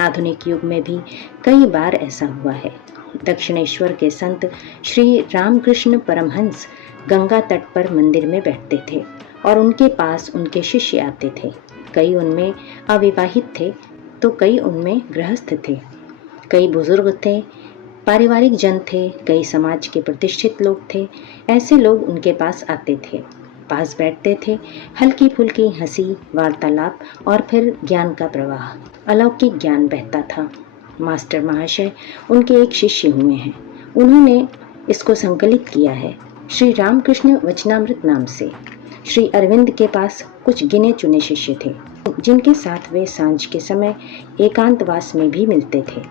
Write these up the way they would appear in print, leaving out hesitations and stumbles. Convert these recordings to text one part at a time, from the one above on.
आधुनिक युग में भी कई बार ऐसा हुआ है। दक्षिणेश्वर के संत श्री रामकृष्ण परमहंस गंगा तट पर मंदिर में बैठते थे और उनके पास उनके शिष्य आते थे। कई उनमें अविवाहित थे तो कई उनमें गृहस्थ थे, कई बुजुर्ग थे, पारिवारिक जन थे, कई समाज के प्रतिष्ठित लोग थे। ऐसे लोग उनके पास आते थे, पास बैठते थे। हल्की फुल्की हंसी, वार्तालाप और फिर ज्ञान का प्रवाह, अलौकिक ज्ञान बहता था। मास्टर महाशय उनके एक शिष्य हुए हैं। उन्होंने इसको संकलित किया है श्री रामकृष्ण वचनामृत नाम से। श्री अरविंद के पास कुछ गिने चुने शिष्य थे जिनके साथ वे सांझ के समय एकांतवास में भी मिलते थे।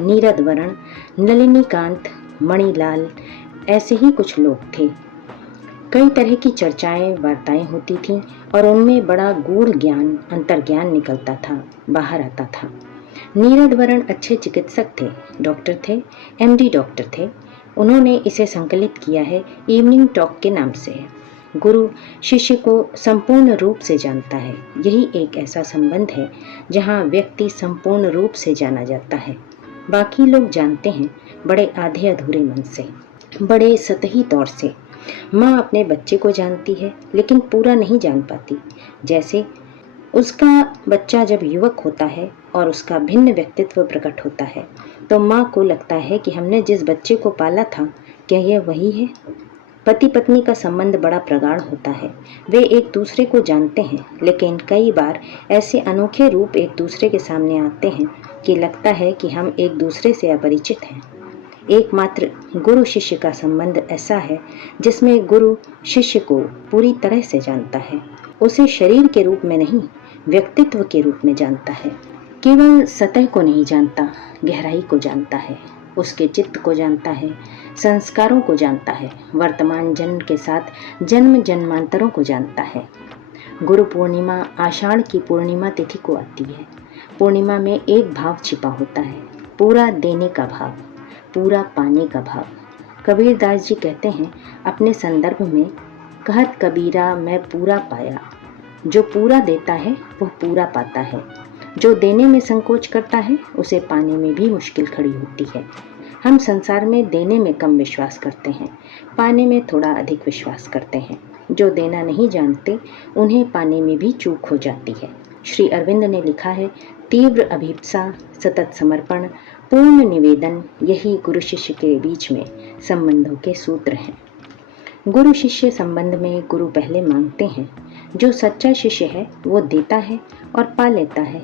नीरद वरण, नलिनीकांत, मणिलाल, ऐसे ही कुछ लोग थे। कई तरह की चर्चाएं, वार्ताएं होती थीं और उनमें बड़ा गूढ़ ज्ञान, अंतर्ज्ञान निकलता था, बाहर आता था। नीरद वरण अच्छे चिकित्सक थे, डॉक्टर थे, एमडी डॉक्टर थे। उन्होंने इसे संकलित किया है इवनिंग टॉक के नाम से। गुरु शिष्य को संपूर्ण रूप से जानता है। यही एक ऐसा संबंध है जहाँ व्यक्ति संपूर्ण रूप से जाना जाता है। बाकी लोग जानते हैं बड़े आधे अधूरे मन से, बड़े सतही तौर से। माँ अपने बच्चे को जानती है लेकिन पूरा नहीं जान पाती। जैसे उसका बच्चा जब युवक होता है और उसका भिन्न व्यक्तित्व प्रकट होता है तो माँ को लगता है कि हमने जिस बच्चे को पाला था क्या यह वही है। पति पत्नी का संबंध बड़ा प्रगाढ़ होता है। वे एक दूसरे को जानते हैं लेकिन कई बार ऐसे अनोखे रूप एक दूसरे के सामने आते हैं कि लगता है कि हम एक दूसरे से अपरिचित हैं। एकमात्र गुरु शिष्य का संबंध ऐसा है जिसमें गुरु शिष्य को पूरी तरह से जानता है। उसे शरीर के रूप में नहीं, व्यक्तित्व के रूप में जानता है। केवल सतह को नहीं जानता, गहराई को जानता है, उसके चित्त को जानता है, संस्कारों को जानता है, वर्तमान जन्म के साथ जन्म जन्मांतरों को जानता है। गुरु पूर्णिमा आषाढ़ की पूर्णिमा तिथि को आती है। पूर्णिमा में एक भाव छिपा होता है, पूरा देने का भाव, पूरा पाने का भाव। कबीरदास जी कहते हैं अपने संदर्भ में, कहत कबीरा मैं पूरा पाया। जो पूरा देता है वह पूरा पाता है। जो देने में संकोच करता है उसे पाने में भी मुश्किल खड़ी होती है। हम संसार में देने में कम विश्वास करते हैं, पाने में थोड़ा अधिक विश्वास करते हैं। जो देना नहीं जानते उन्हें पाने में भी चूक हो जाती है। श्री अरविंद ने लिखा है, तीव्र अभिप्सा, सतत समर्पण, पूर्ण निवेदन, यही गुरु शिष्य के बीच में संबंधों के सूत्र हैं। गुरु शिष्य संबंध में गुरु पहले मांगते हैं। जो सच्चा शिष्य है वो देता है और पा लेता है।